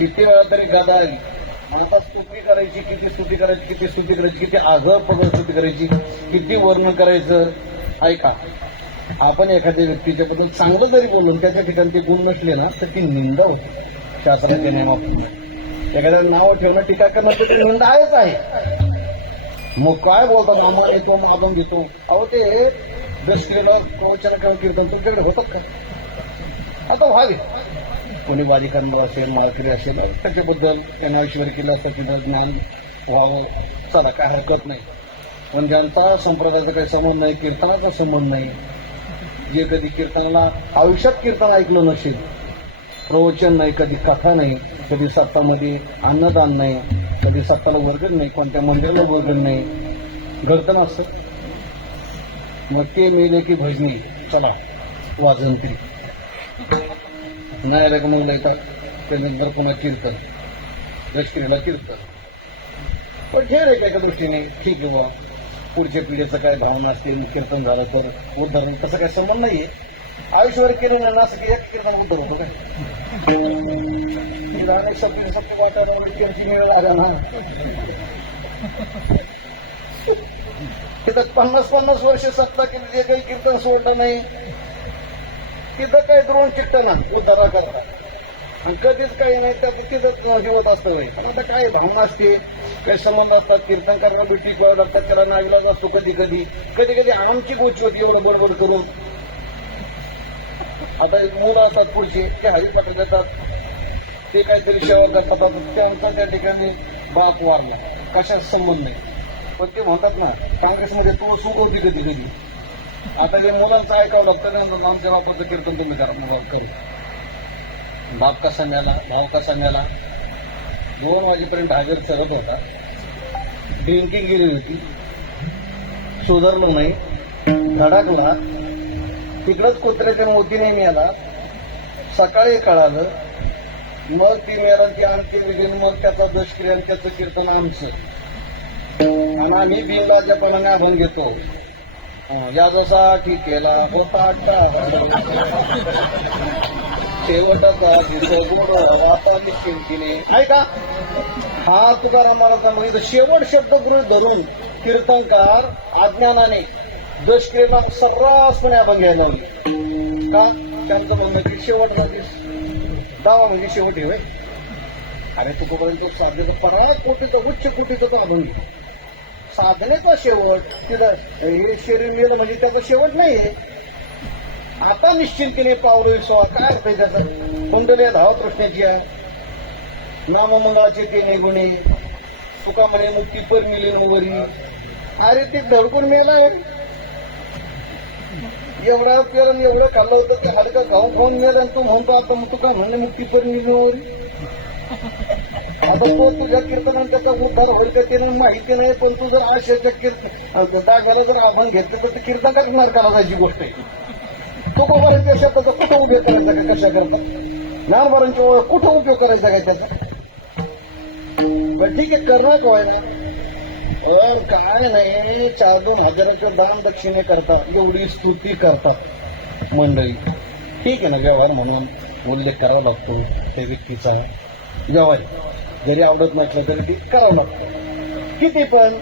किती वेळा तरी गादा आली आता स्तुती करायची, किती स्तुती करायची, किती स्तुती करायची, किती आघळ पगळ स्तुती करायची, किती वर्णन करायचं. ऐका, आपण एखाद्या व्यक्तीच्या बद्दल चांगलं जरी बोलून त्याच्या ठिकाणी ते गुण नसले ना तर ती निंदा होते शास्त्राच्या नियमाप्रमाणे. एखाद्याला नाव ठेवणं, टीका करणं तर ती निंदा आहेच आहे. मग काय बोलतात, मामा येतो मागून घेतो. अहो ते दसलेलं प्रवचन किंवा कीर्तन तुमच्याकडे होतात का? आता व्हावे. कोणी बालिकांब असेल, माळकरी असेल, त्याच्याबद्दल त्यांना ईश्वर केलं असतं, तिथं ज्ञान व्हावं, चला काय हरकत नाही. पण ज्यांचा संप्रदायाचा काही संबंध नाही, कीर्तनाचा संबंध नाही, जे कधी कीर्तनाला आयुष्यात कीर्तन ऐकलं नसेल, प्रवचन नाही, कधी कथा नाही, कधी सत्तामध्ये अन्नदान नाही, कधी सत्ताला वर्गण नाही, कोणत्या मंदिराला वर्गण नाही, घडतं ना असं. मग ते मेले की भजनी, चला वाजंत्री नाही आलं का मुलं येतात, त्यानंतर पुन्हा कीर्तन, दशक्रियेला कीर्तन. पण ठेर आहे एका दृष्टीने, ठीक आहे बा, पुढच्या पिढीचं काय भावना असतील, कीर्तन झालं तर उद्धरण, तसं काही संबंध नाहीये. आयुष्यभर केलं ना असं की एक कीर्तन उद्धर होतं काय? सप्ती वाटा ना तिथं 50-50 वर्ष सत्ता केली, जे काही कीर्तन सोडलं नाही, तिथं काही द्रोण चिट्ट ना उद्धारा करता, आणि कधीच काही नाही त्या तिथं हिवत असतं. आता काय भावना असते, काही संबंध असतात, कीर्तन करायला भेटी किंवा लागतात, त्याला नाविलाज असतो. कधी कधी कधी कधी आमची गोष्टी होती एवढं बडबड करून. आता मुलं असतात पुढचे, ते हरिपाठ देतात, ते काहीतरी सेवा करतात, त्यांचा त्या ठिकाणी बाप वारला, कशाच संबंध नाही. पण ते म्हणतात ना, काँग्रेसमध्ये तो सुख होती कधी कधी. आता ते मुलांचं ऐकावं लागतं, आमच्या बापाचं कीर्तन तुम्ही करा. बाप कसा मिळाला, भाव कसा मिळाला. 2 वाजेपर्यंत हजर चढत होता, ड्रिंकिंग गेली होती, सुधारलो नाही, धडकला, तिकडंच कुत्र्याच्या मोती नाही मिळाला. सकाळी कळालं, मग ती मिळाला ती आमची वेगळी, मग त्याचा दशक्रिया आणि त्याचं कीर्तन आमचं, आणि आम्ही बिनबाजापणाने आपण घेतो. या जसा ठीक केला होता शेवटाचा किमतीने, नाही का? हा तुकाराम महाराजांचा म्हणजे शेवट शब्द गृहीत धरून कीर्तनकार अज्ञानाने दशक्रियेला सर्रासपणे आपण घ्यायला हवी. का? त्यांचं म्हणणं की शेवट दावा म्हणजे शेवट हे. अरे तुकोपर्यंत साधनेचा परवा कोटीचा उच्च कोटीचा अभंग, साधनेचा शेवट तिथं हे शरीर मिळालं म्हणजे त्याचा शेवट नाहीये. आता निश्चिंतीने पावलं विसवा, काय अर्थ आहे त्याचं? कुंडले धाव कृष्णाची आहे, नाममंगळाचे ते निगुणे, तुका म्हणे मुक्ती पर मिले नवरी. अरे ते धडकून मेला, एवढा पेरण एवढं खाल्लं होतं ते हलका खाऊन खाऊन मेलं, आणि तू म्हणतो आता तुका म्हणे मुक्ती पर मिले नवरी. आता तो तुझ्या कीर्तनात त्याचा उद्धार होईल का ते माहिती नाही, पण तू जर आशेच्या कीर्तन दाग्याला जर आपण घेतलं तर कीर्तन करणार करा जायची गोष्ट आहे. तो बाबांच्या शब्दाचा कुठं उपयोग करायचा का? कशा करता ज्ञानबारांच्या ओळख कुठं उपयोग करायचा काय त्याचा? ठीक आहे, करणार काय ना, और काय नाही, 4-2 हजाराचं दान दक्षिणे करतात, एवढी स्तुती करतात मंडळी. ठीक आहे ना, व्यवहार म्हणून उल्लेख करावा लागतो त्या व्यक्तीचा. व्यवहार जरी आवडत नसलं तरी ती करावं लागतं. किती पण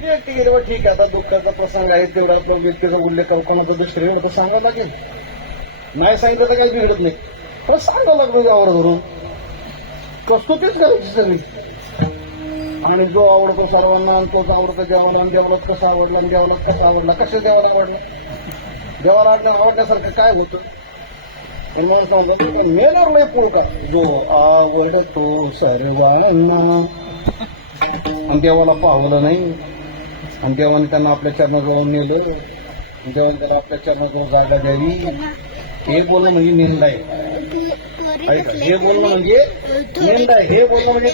व्यक्ती गेल्यावर ठीक आहे, आता दुःखाचा प्रसंग आहे तेवढा व्यक्तीचा उल्लेख करू, कोणाचा दृष्टी तर सांगावं लागेल. नाही सांगितलं तर काही बिघडत नाही, पण सांगावं लागलं व्यवहार धरून. कस्तुतीच करायची सगळी. आणि जो आवडतो सर्वांना, आणि तोच आवडतो देवाला, देवालाच कसा आवडला, आणि देवालाच कसा आवडला, कसं देवाला आवडला, देवाला आवडण्यासारखं काय होतं? म्हणून सांगतो मेल्यावर लय पोळ का, जो आवडतो सर्वांना, आणि देवाला पाहवलं नाही, आणि देवाने त्यांना आपल्या चरणाजवळ नेलं, देवाने त्याला आपल्या चरणाजवळ जागा द्यावी. हे बोलणं म्हणजे निंदा आहे. हे बोलणं म्हणजे निंदा आहे. हे बोलणं म्हणजे